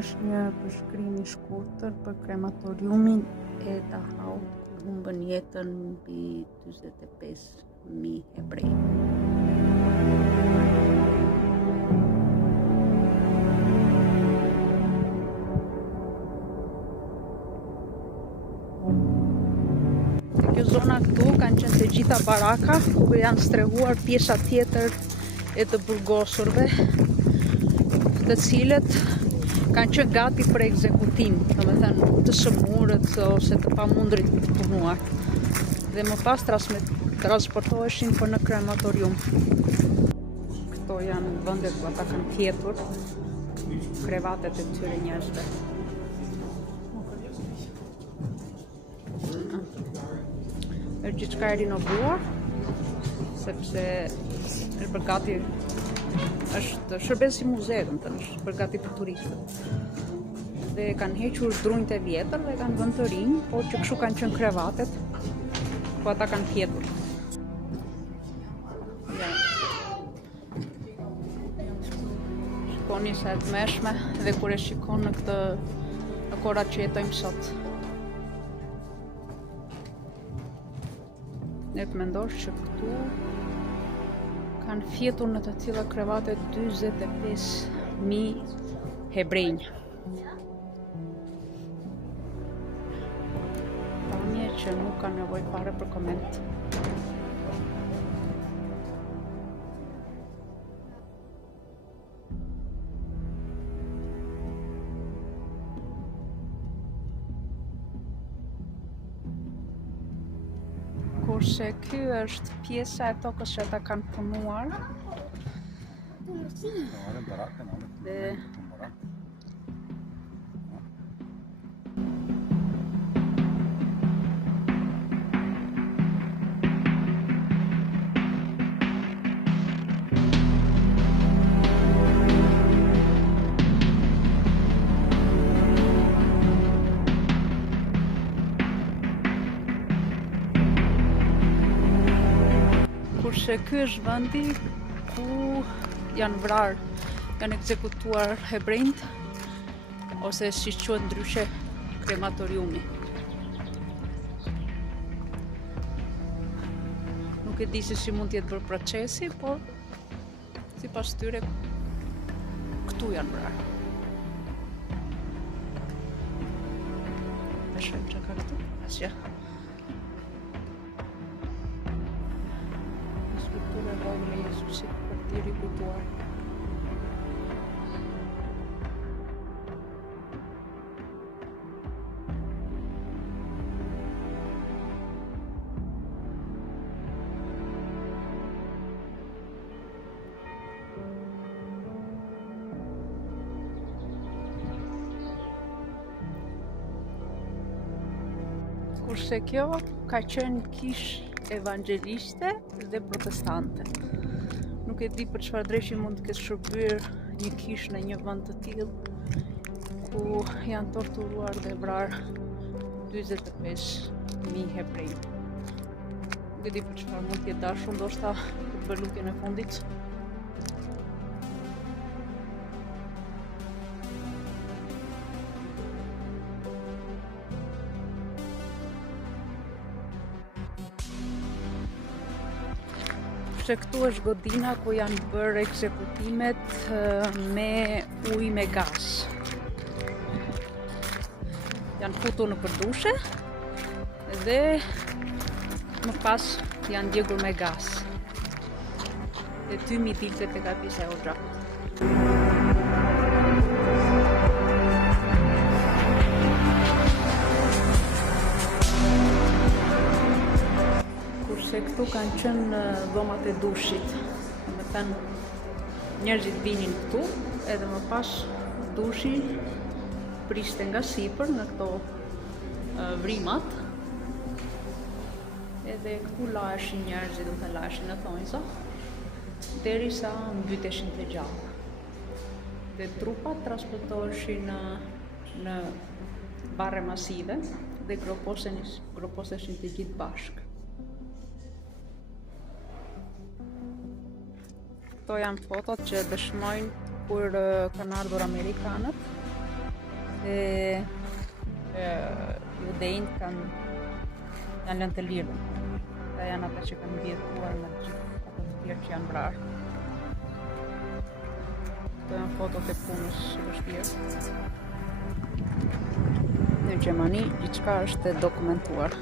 është një përshkrim I shkurtër për krematoriumin e Dahaut, ku humbën jetën mbi 45.000 hebrej. Kjo zona këtu kanë qenë të gjitha baraka, ku janë strehuar pjesa tjetër e të burgosurve, të cilët kanë qenë gati për ekzekutim, domethënë të sëmurët ose të pamundrit të punuar. Dhe më pas transportoheshin për në krematorium. Këto janë vendet ku ata kanë fjetur krevatet e këtyre njerëzve. Është gjithçka e rinovuar, sepse është përgati, është shërbes si muze, është përgati për turistët. Dhe kanë hequr drunjt e vjetër dhe kanë vënë të rinj, por që kështu kanë qenë krevatet, ku ata kanë fjetur. Shikoni sa e tmeshme dhe kur e shikon në këtë në korat që jetojmë sot. Ne të mendosh që këtu kanë fjetur në të tilla krevate 45.000 hebrenj. Pamje që nuk ka nevojë fare për koment. Kurse ky është pjesa e tokës që ata kanë punuar. Dhe kurse ky është vendi ku janë vrarë, janë ekzekutuar hebrejt, ose si quhet ndryshe krematoriumi. Nuk e di se si mund të jetë bërë procesi, por sipas tyre këtu janë vrarë. Ne shohim çka ka këtu. Asja. Skulptura e vogël e Jezusit për t'i rikujtuar. Kurse kjo ka qenë kish evangeliste dhe protestante. Nuk e di për çfarë drejti mund të ketë shërbyer një kish në një vend të tillë ku janë torturuar dhe vrarë 45.000 hebrej. Nuk e di për çfarë mund të jetë dashur, ndoshta për lutjen e fundit. Këtu është godina ku janë bërë ekzekutimet me ujë me gaz. Janë futur në përdushe dhe më pas janë djegur me gaz. Dhe ty mi dilte të ka pjesa e hoxhakut. Se këtu kanë qenë dhomat e dushit. Domethënë njerëzit vinin këtu, edhe më pas dushi priste nga sipër në këto vrimat. Edhe këtu laheshin njerëzit, do të laheshin në thonjza, derisa mbyteshin të gjallë. Dhe trupat transportoheshin në barre masive dhe groposeshin të gjithë bashkë. Këto janë fotot që dëshmojnë kur kanë ardhur amerikanët Judejnë janë lënë të lirë. Ata janë ata që kanë mbijetuar me gjithë ata të tjerë që janë vrarë. Këto janë fotot e punës së vështirë. Në Gjermani gjithçka është e dokumentuar.